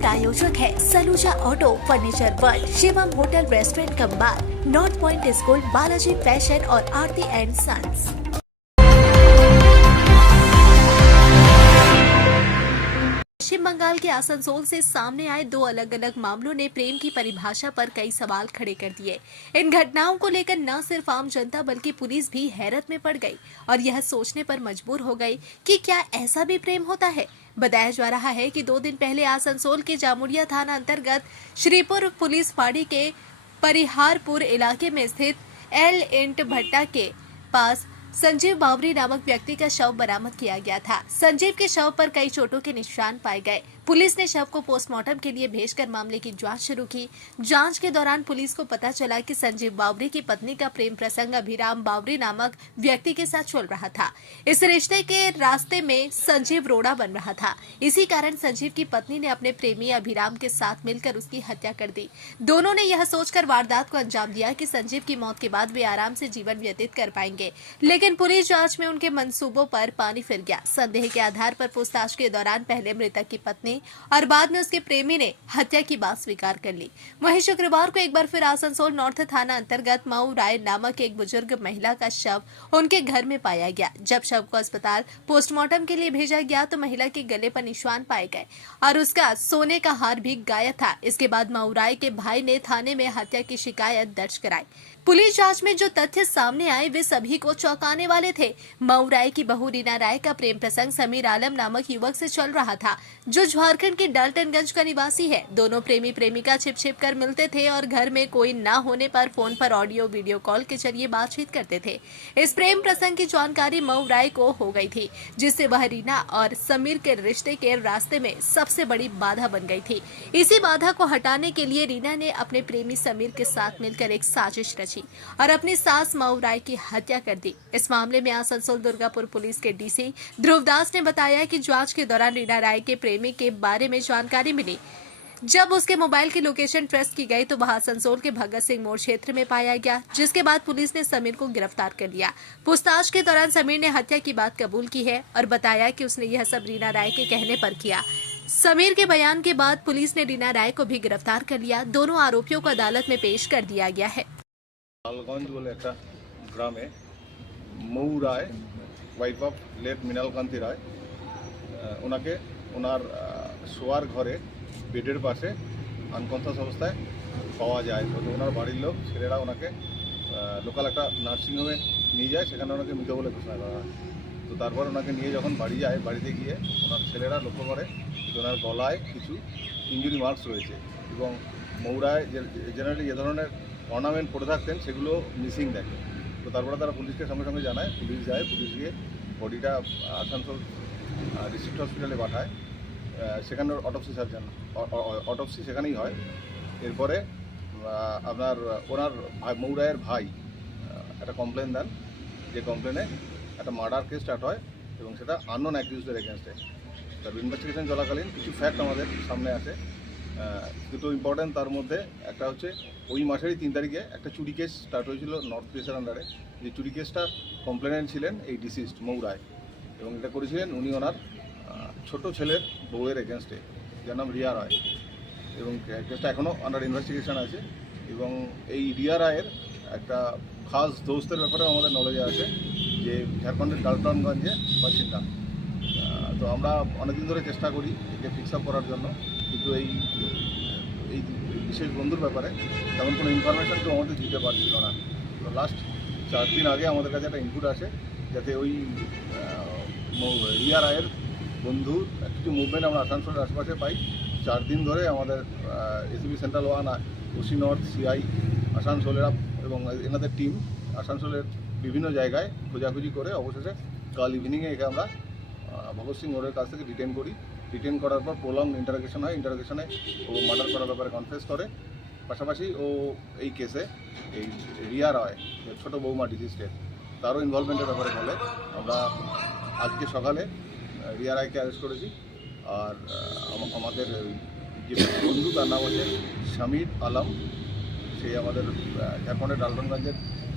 प्रायोजक है Saluja auto, furniture world, Shivam hotel restaurant cum bar, north point school, Balaji fashion और Aarti and sons. Paschim Bangal के आसनसोल से सामने आए दो अलग अलग मामलों ने प्रेम की परिभाषा पर कई सवाल खड़े कर दिए। इन घटनाओं को लेकर न सिर्फ आम जनता बल्कि पुलिस भी हैरत में पड़ गई और यह सोचने पर मजबूर हो गई कि क्या ऐसा भी प्रेम होता है। बताया जा रहा है कि 2 दिन पहले आसनसोल के जामुड़िया थाना अंतर्गत श्रीपुर पुलिस फाड़ी के परिहारपुर इलाके में स्थित एल इंट भट्टा के पास संजीव बावरी नामक व्यक्ति का शव बरामद किया गया था। संजीव के शव पर कई चोटों के निशान पाए गए। पुलिस ने शव को पोस्टमार्टम के लिए भेजकर मामले की जांच शुरू की। जांच के दौरान पुलिस को पता चला कि संजीव बावरी की पत्नी का प्रेम प्रसंग अभिराम बावरी नामक व्यक्ति के साथ चल रहा था। इस रिश्ते के रास्ते में संजीव रोड़ा बन रहा था। इसी कारण संजीव की पत्नी ने अपने प्रेमी अभिराम के साथ मिलकर उसकी हत्या कर दी। दोनों ने यह सोचकर वारदात को अंजाम दिया कि संजीव की मौत के बाद वे आराम से जीवन व्यतीत कर पाएंगे, लेकिन पुलिस जांच में उनके मंसूबों पर पानी फिर गया। संदेह के आधार पर पूछताछ के दौरान पहले मृतक की पत्नी और बाद में उसके प्रेमी ने हत्या की बात स्वीकार कर ली। वहीं शुक्रवार को एक बार फिर आसनसोल नॉर्थ थाना अंतर्गत मऊ राय नामक एक बुजुर्ग महिला का शव उनके घर में पाया गया। जब शव को अस्पताल पोस्टमार्टम के लिए भेजा गया तो महिला के गले पर निशान पाए गए और उसका सोने का हार भी गायब था। इसके बाद मऊ राय के भाई ने थाने में हत्या की शिकायत दर्ज कराई। पुलिस जांच में जो तथ्य सामने आए वे सभी को चौंकाने वाले थे। मऊ राय की बहू रीना राय का प्रेम प्रसंग समीर आलम नामक युवक से चल रहा था, जो झारखंड के डाल्टनगंज का निवासी है। दोनों प्रेमी प्रेमिका छिप छिप कर मिलते थे और घर में कोई न होने पर फोन पर ऑडियो वीडियो कॉल के जरिए बातचीत करते थे। इस प्रेम प्रसंग की जानकारी मऊ राय को हो गई थी, जिससे वह रीना और समीर के रिश्ते के रास्ते में सबसे बड़ी बाधा बन गई थी। इसी बाधा को हटाने के लिए रीना ने अपने प्रेमी समीर के साथ मिलकर एक साजिश रची और अपनी सास मऊ राय की हत्या कर दी। इस मामले में आसनसोल दुर्गापुर पुलिस के डीसी ध्रुवदास ने बताया कि जांच के दौरान रीना राय के प्रेमी के बारे में जानकारी मिली। जब उसके मोबाइल की लोकेशन ट्रेस की गई तो वह आसनसोल के भगत सिंह मोड़ क्षेत्र में पाया गया, जिसके बाद पुलिस ने समीर को गिरफ्तार कर लिया। पूछताछ के दौरान समीर ने हत्या की बात कबूल की है और बताया कि उसने यह सब रीना राय के कहने पर किया। समीर के बयान के बाद पुलिस ने रीना राय को भी गिरफ्तार कर लिया। दोनों आरोपियों को अदालत में पेश कर दिया गया है। লালগঞ্জ বলে একটা গ্রামে মৌ রায় ওয়াইফ অফ লেট মৃণালকান্তি রায় ওনাকে ওনার শোয়ার ঘরে বেডের পাশে আনকনসাস অবস্থায় পাওয়া যায়। তো ওনার বাড়ির লোক ছেলেরা ওনাকে লোকাল একটা নার্সিংহোমে নিয়ে যায়, সেখানে ওনাকে মৃত বলে ঘোষণা করা হয়। তো তারপর ওনাকে নিয়ে যখন বাড়ি যায়, বাড়িতে গিয়ে ওনার ছেলেরা লক্ষ্য করে যে ওনার গলায় কিছু ইঞ্জুরি মার্কস রয়েছে এবং মৌ রায় জেনারেলি যে ধরনের অর্নামেন্ট পরে থাকতেন সেগুলো মিসিং দেখে। তো তারপরে তারা পুলিশকে সঙ্গে সঙ্গে জানায়, পুলিশ যায়, পুলিশ গিয়ে বডিটা আসানসোল ডিস্ট্রিক্ট হসপিটালে পাঠায়। সেখানে অটোপসি সেখানেই হয়। এরপরে আপনার ওনার মৌ রায়ের ভাই একটা কমপ্লেন দেন, যে কমপ্লেনে একটা মার্ডার কেস স্টার্ট হয় এবং সেটা আননোন অ্যাকিউজদের এগেনস্টে। তার ইনভেস্টিগেশন চলাকালীন কিছু ফ্যাক্ট আমাদের সামনে আসে। দুটো ইম্পর্টেন্ট, তার মধ্যে একটা হচ্ছে ওই মাসেরই 3 তারিখে একটা চুরি কেস স্টার্ট হয়েছিল নর্থ পুলিশের আন্ডারে। যে চুরি কেসটা কমপ্লেনেন্ট ছিলেন এই ডিসিজড মৌ রায় এবং এটা করেছিলেন উনি ওনার ছোট ছেলের বউয়ের এগেনস্টে, যার নাম রিয়া রায়, এবং কেসটা এখনও আন্ডার ইনভেস্টিগেশন আছে। এবং এই রিয়া রায়ের একটা খাস দোস্তের ব্যাপারে আমাদের নলেজে আছে, যে ঝাড়খণ্ডের ডাল্টনগঞ্জে বাসিন্দা। তো আমরা অনেকদিন ধরে চেষ্টা করি একে ফিক্স আপ করার জন্য, কিন্তু এই বিশেষ বন্ধুর ব্যাপারে তেমন কোনো ইনফরমেশন কেউ আমাদের দিতে পারছিল না। তো লাস্ট 4 দিন আগে আমাদের কাছে একটা ইনপুট আসে, যাতে ওই রিয়া রায়ের বন্ধুর কিছু মুভমেন্ট আমরা আসানসোলের আশেপাশে পাই। 4 দিন ধরে আমাদের ACB central 1, OC north, CI আসানসোলেরা এবং এনাদের টিম আসানসোলের বিভিন্ন জায়গায় খোঁজাখুঁজি করে অবশেষে কাল ইভিনিংয়ে একে আমরা ভগৎ সিং মোড়ের কাছ থেকে ডিটেন করি। ডিটেন করার পর প্রলং ইন্টারোগেশন হয়। ইন্টারোগেশনে ও মার্ডার করার ব্যাপারে কনফেস করে। পাশাপাশি ও এই কেসে এই রিয়া রায়, ছোটো বৌমা ডিসিস্টের, তারও ইনভলভমেন্টের ব্যাপারে বলে। আমরা আজকে সকালে রিয়া রায়কে অ্যারেস্ট করেছি। আর আমাদের যে বন্ধু তার নাম হচ্ছে সমীর আলম, সে আমাদের ঝাড়খণ্ডের ডাল্টনগঞ্জের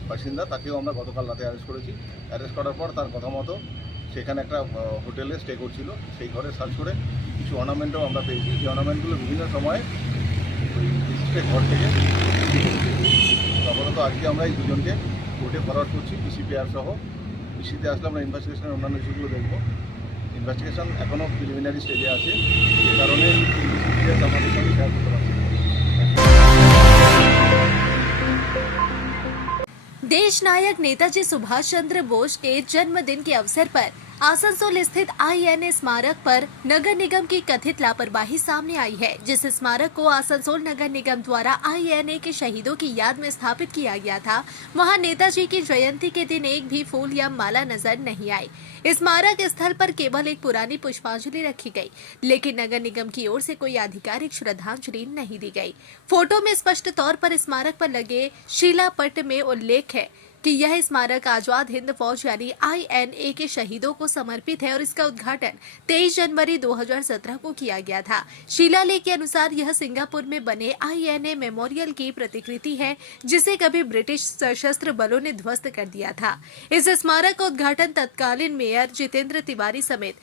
বাসিন্দা। তাকেও আমরা গতকাল রাতে অ্যারেস্ট করেছি। অ্যারেস্ট করার পর তার কথা মতো সেখানে একটা হোটেলে স্টে করছিল। সেই ঘরে সার্চ করে কিছু অর্নামেন্টও আমরা পেয়েছি। যে অর্নামেন্টগুলো বিভিন্ন সময়ে ওই বিশিষ্ট ঘর থেকে আপাতত আজকে আমরা এই দুজনকে কোর্টে ফরওয়ার্ড করছি পিসিপিআর সহ। পিসিতে আসলে আমরা ইনভেস্টিগেশনের অন্যান্য ইস্যুগুলো দেখব। ইনভেস্টিগেশন এখনও প্রিলিমিনারি স্টেজে আছে, যে কারণে ডিটেলস আমাদের সঙ্গে শেয়ার করতে পারছি। देश नायक नेताजी सुभाष चंद्र बोस के जन्मदिन के अवसर पर आसनसोल स्थित आईएनए स्मारक पर नगर निगम की कथित लापरवाही सामने आई है, जिस स्मारक को आसनसोल नगर निगम द्वारा आईएनए के शहीदों की याद में स्थापित किया गया था, वहां नेताजी की जयंती के दिन एक भी फूल या माला नजर नहीं आई। स्मारक स्थल पर केवल एक पुरानी पुष्पांजलि रखी गई, लेकिन नगर निगम की ओर से कोई आधिकारिक श्रद्धांजलि नहीं दी गई। फोटो में स्पष्ट तौर पर स्मारक पर लगे शिलापट में उल्लेख है कि यह स्मारक आजाद हिंद फौज यानी आईएनए के शहीदों को समर्पित है और इसका उद्घाटन 23 जनवरी 2017 को किया गया था। शिलालेख के अनुसार यह सिंगापुर में बने आईएनए मेमोरियल की प्रतिकृति है, जिसे कभी ब्रिटिश सशस्त्र बलों ने ध्वस्त कर दिया था। इस स्मारक का उद्घाटन तत्कालीन मेयर जितेंद्र तिवारी समेत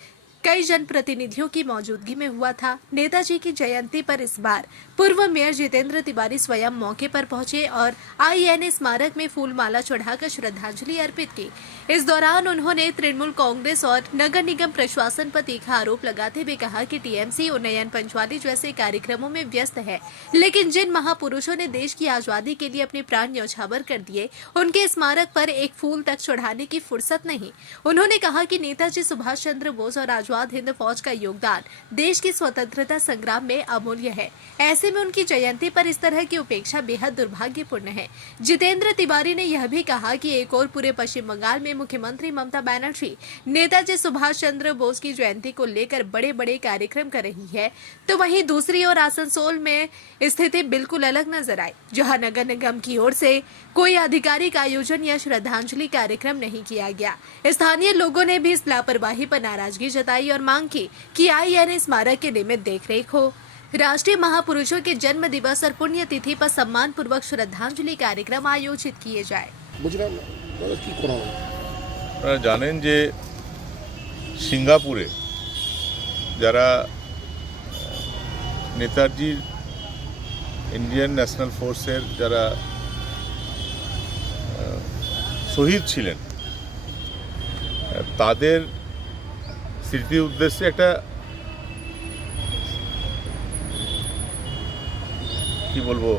कई जनप्रतिनिधियों की मौजूदगी में हुआ था। नेताजी की जयंती पर इस बार पूर्व मेयर जितेंद्र तिवारी स्वयं मौके पर पहुंचे और आईएनए स्मारक में फूल माला चढ़ाकर श्रद्धांजलि अर्पित की। इस दौरान उन्होंने तृणमूल कांग्रेस और नगर निगम प्रशासन पर तीखा आरोप लगाते हुए कहा कि टीएमसी उन्नयन पंचवाली जैसे कार्यक्रमों में व्यस्त है, लेकिन जिन महापुरुषों ने देश की आजादी के लिए अपने प्राण न्यौछावर कर दिए, उनके स्मारक पर एक फूल तक चढ़ाने की फुर्सत नहीं। उन्होंने कहा कि नेताजी सुभाष चंद्र बोस और आजाद हिंद फौज का योगदान देश की स्वतंत्रता संग्राम में अमूल्य है। ऐसे में उनकी जयंती पर इस तरह की उपेक्षा बेहद दुर्भाग्यपूर्ण है। जितेंद्र तिवारी ने यह भी कहा कि एक और पूरे पश्चिम बंगाल में मुख्यमंत्री ममता बनर्जी नेताजी सुभाष चंद्र बोस की जयंती को लेकर बड़े बड़े कार्यक्रम कर रही है, तो वहीं दूसरी ओर आसनसोल में स्थिति बिल्कुल अलग नजर आई, जहां नगर निगम की ओर से कोई आधिकारिक आयोजन या श्रद्धांजलि कार्यक्रम नहीं किया गया। स्थानीय लोगों ने भी इस लापरवाही पर नाराजगी जताई और मांग की कि आईएनए स्मारक के नियमित देखरेख हो। राष्ट्रीय महापुरुषों के जन्म दिवस और पुण्यतिथि पर सम्मान पूर्वक श्रद्धांजलि कार्यक्रम आयोजित किए जाए। আপনারা জানেন যে সিঙ্গাপুরে যারা নেতাজির ইন্ডিয়ান ন্যাশনাল ফোর্সের যারা শহীদ ছিলেন তাদের স্মৃতির উদ্দেশ্যে একটা কি বলবো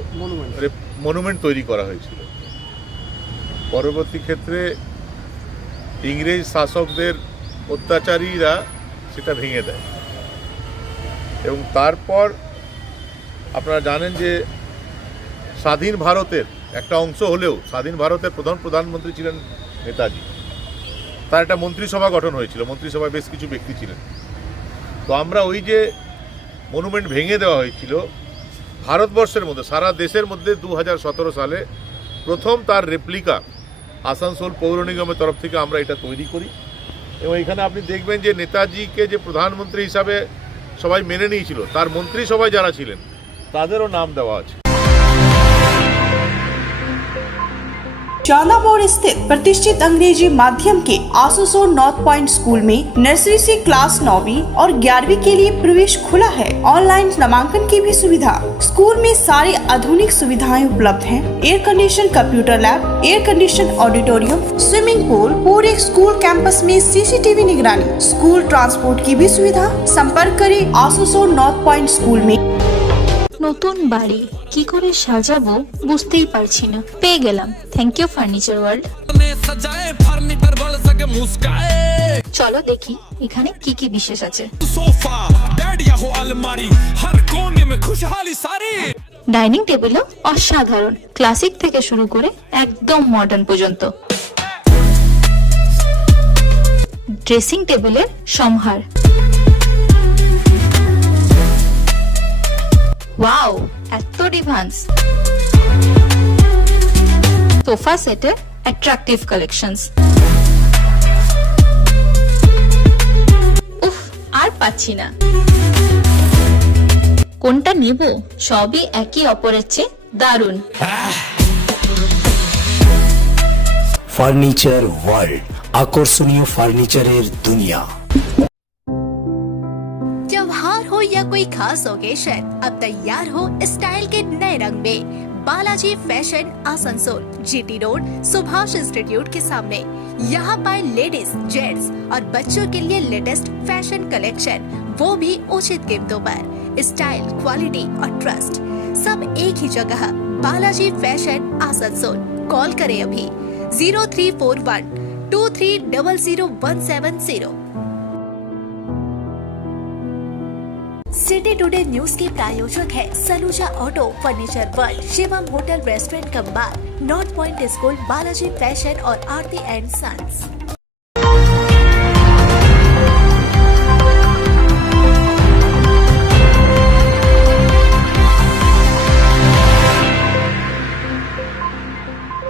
মনুমেন্ট তৈরি করা হয়েছিল। পরবর্তী ক্ষেত্রে ইংরেজ শাসকদের অত্যাচারীরা সেটা ভেঙে দেয় এবং তারপর আপনারা জানেন যে স্বাধীন ভারতের একটা অংশ হলেও স্বাধীন ভারতের প্রধানমন্ত্রী ছিলেন নেতাজি। তার একটা মন্ত্রিসভা গঠন হয়েছিল, মন্ত্রিসভায় বেশ কিছু ব্যক্তি ছিলেন। তো আমরা ওই যে মনুমেন্ট ভেঙে দেওয়া হয়েছিল ভারতবর্ষের মধ্যে সারা দেশের মধ্যে 2017 সালে প্রথম তার রেপ্লিকা আসানসোল পৌর নিগমের তরফ থেকে আমরা এটা তৈরি করি এবং এখানে আপনি দেখবেন যে নেতাজিকে যে প্রধানমন্ত্রী হিসাবে সবাই মেনে নিয়েছিল তার মন্ত্রিসভায় যারা ছিলেন তাদেরও নাম দেওয়া আছে। चाला मोड़ स्थित प्रतिष्ठित अंग्रेजी माध्यम के आसनसोल नॉर्थ पॉइंट स्कूल में नर्सरी से क्लास 9वीं और 11वीं के लिए प्रवेश खुला है। ऑनलाइन नामांकन की भी सुविधा। स्कूल में सारी आधुनिक सुविधाएं उपलब्ध हैं। Air condition computer lab, air condition auditorium, swimming pool, पूरे स्कूल कैंपस में सीसीटीवी निगरानी, स्कूल ट्रांसपोर्ट की भी सुविधा। संपर्क करें आसनसोल नॉर्थ पॉइंट स्कूल में। নতুন বাড়ি কি করে সাজাবো বুঝতেই পারছি না, পেয়ে গেলাম থ্যাংক ইউ ফার্নিচার ওয়ার্ল্ড। চলো দেখি এখানে কি কি বিশেষ আছে। ডাইনিং টেবিলও অসাধারণ, ক্লাসিক থেকে শুরু করে একদম মডার্ন পর্যন্ত। ড্রেসিং টেবিলের সম্ভার, ওয়াও এত ডিভান্স। সোফা সেটের অ্যাট্রাকটিভ কালেকশনস, উফ আর পাচ্ছি না, কোনটা নেব? সবই একই অপরের চেয়ে দারুণ। ফার্নিচার ওয়ার্ল্ড, আকর্ষণীয় ফার্নিচারের দুনিয়া। त्योहार हो या कोई खास ओकेशन, अब तैयार हो स्टाइल के नए रंग में। Balaji fashion Asansol, GT road, Subhash institute के सामने। यहाँ पाए लेडीज, जेंट्स और बच्चों के लिए लेटेस्ट फैशन कलेक्शन, वो भी उचित कीमतों पर। स्टाइल, क्वालिटी और ट्रस्ट सब एक ही जगह। बालाजी फैशन आसनसोल। कॉल करें अभी 034123000170। सिटी टुडे न्यूज के प्रायोजक है Saluja auto, furniture world, Shivam hotel restaurant cum bar, north point school, Balaji fashion और आरती एंड सन्स।